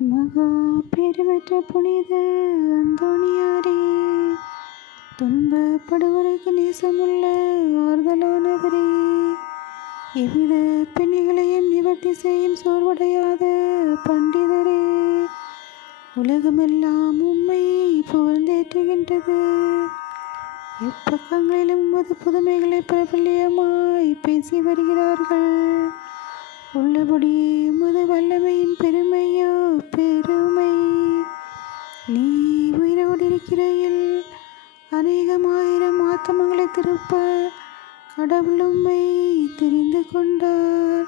மகா பெருமற்ற புனித அந்தோணியாரே, துன்பப்படுவருக்கு நேசமுள்ள ஆறுதலானவரே, எவ்வித பிணிகளையும் நிவர்த்தி செய்யும் சோர்வடையாத பண்டிதரே, உலகமெல்லாம் உம்மை புகழ்ந்தேற்றுகின்றது. எப்பக்கங்களிலும் உமது புதுமைகளை பிரபல்யமாய் பேசி வருகிறார்கள். உள்ளபடியே உமது வல்லமையின் பெருமையோ பெருமை. நீ உயிரோடு இருக்கிறையில் அநேகமாயிரம் ஆத்மங்களை திருப்ப கடவுள் உம்மை தெரிந்து கொண்டார்.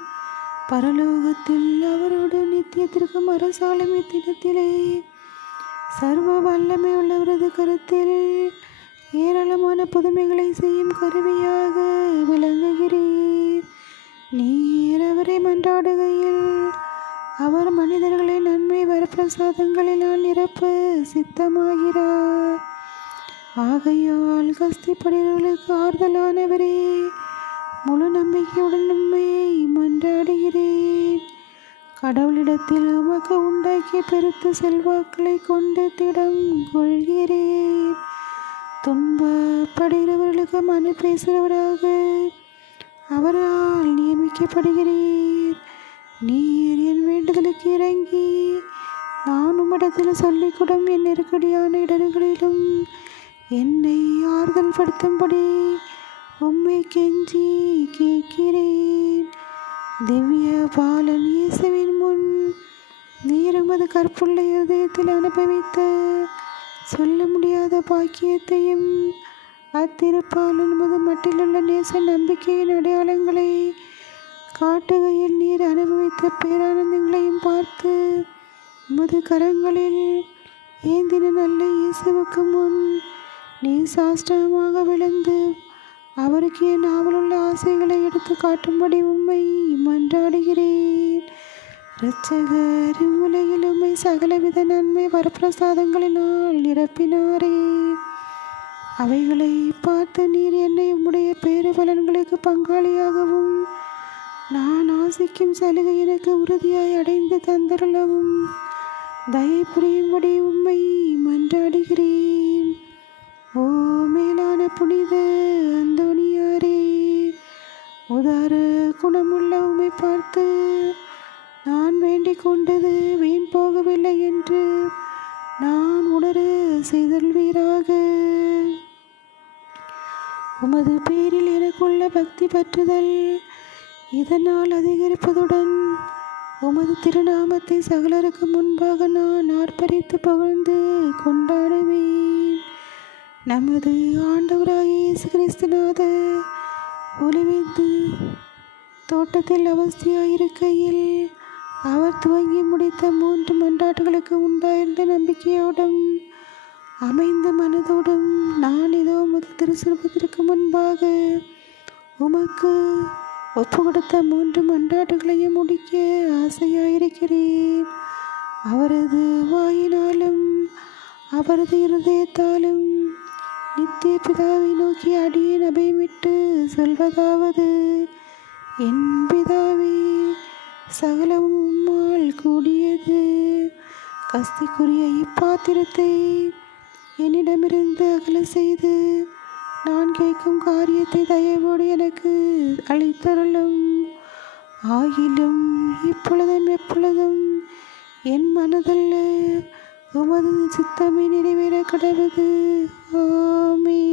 பரலோகத்தில் அவரோடு நித்தியத்திற்கும் அரசாளுமை தினத்திலே சர்வ வல்லமை உள்ளவரது கருத்தில் ஏராளமான புதுமைகளை செய்யும் கருவியாக விளங்குகிறீர். நீர் அவரை மன்றாடுகையில் அவர் மனிதர்களின் நன்மை வரப்பிரசாதங்களினால் நிரப்ப சித்தமாகிறார். ஆகையால் கஸ்திப்படுகிறவர்களுக்கு ஆறுதலானவரே, முழு நம்பிக்கையுடன் உம்மை மன்றாடுகிறேன். கடவுளிடத்தில் உமக்கு உண்டாக்கிய பெருத்த செல்வாக்களை கொண்டு திடம் கொள்கிறேன். துன்பப்படுகிறவர்களுக்கு மனு பேசுகிறவராக அவரால் நியமிக்கப்படுகிறீர். நீர் என் வேண்டுதலுக்கு இறங்கி நான் உம்மிடத்தில் சொல்லிக்கூடும் என் நெருக்கடியான இடர்களிலும் என்னை ஆறுதல் படுத்தும்படி உம்மை கெஞ்சி கேட்கிறேன். திவ்ய பாலன் இயேசுவின் முன் நீர் உமது கற்புள்ள இதயத்தில் அனுபவித்த சொல்ல முடியாத பாக்கியத்தையும் அத்திருப்பாலன் உமது மட்டிலுள்ள நேச நம்பிக்கையின் அடையாளங்களை காட்டுகையில் நீர் அனுபவித்த பேரானந்தங்களையும் பார்த்து உமது கரங்களில் ஏந்தின நல்ல இயேசுவுக்கு முன் நீர் சாஷ்டாங்கமாக விழுந்து அவருக்கு என் ஆவலுள்ள ஆசைகளை எடுத்து காட்டும்படி உம்மை மன்றாடுகிறேன். இரட்சகர் உலகில் உம்மை சகலவித நன்மை வரப்பிரசாதங்களினால் நிரப்பினாரே. அவைகளை பார்த்து நீர் என்னை உம்முடைய பேறு பலன்களுக்கு பங்காளியாகவும் நான் ஆசிக்கும் சலுகை எனக்கு உறுதியாய் அடைந்து தந்தருளவும் தயை புரியும்படி உம்மை மன்றாடுகிறேன். ஓ மேலான புனித அந்தோணியாரே, உதார குணமுள்ள உம்மை பார்த்து நான் வேண்டிக் கொண்டது வீண் போகவில்லை என்று நான் உணர செய்தல்வீராக. உமது பேரில் எனக்குள்ள பக்தி பற்றுதல் இதனால் அதிகரிப்பதுடன் உமது திருநாமத்தை சகலருக்கு முன்பாக நான் ஆர்ப்பரித்து புகழ்ந்து கொண்டாடுவேன். நமது ஆண்டவராகிய இயேசு கிறிஸ்துநாதர் ஒளிவித்து தோட்டத்தில் அவஸ்தையாயிருக்கையில் அவர் துவங்கி முடித்த 3 மன்றாட்டுகளுக்கு உண்டாயிருந்த நம்பிக்கையோடும் அமைந்த மனதோடும் நான் இதோ உமது திருச்சபத்திற்கு முன்பாக உமக்கு ஒப்பு கொடுத்த 3 மன்றாட்டுகளையும் முடிக்க ஆசையாயிருக்கிறேன். அவரது வாயினாலும் அவரது இருதயத்தாலும் நித்திய பிதாவை நோக்கி அடியேன் அபயமிட்டு சொல்வதாவது: என் பிதாவே, சகலமும் உம்மால் கூடியது. கஸ்திக்குரிய இப்பாத்திரத்தை என்னிடமிருந்து அகல செய்து நான் கேட்கும் காரியத்தை தயவோடு எனக்கு அளித்தருளும். ஆகிலும் இப்பொழுதும் எப்பொழுதும் என் மனதல்ல உமது சித்தமே நிறைவேற கடவுது. ஆமென்.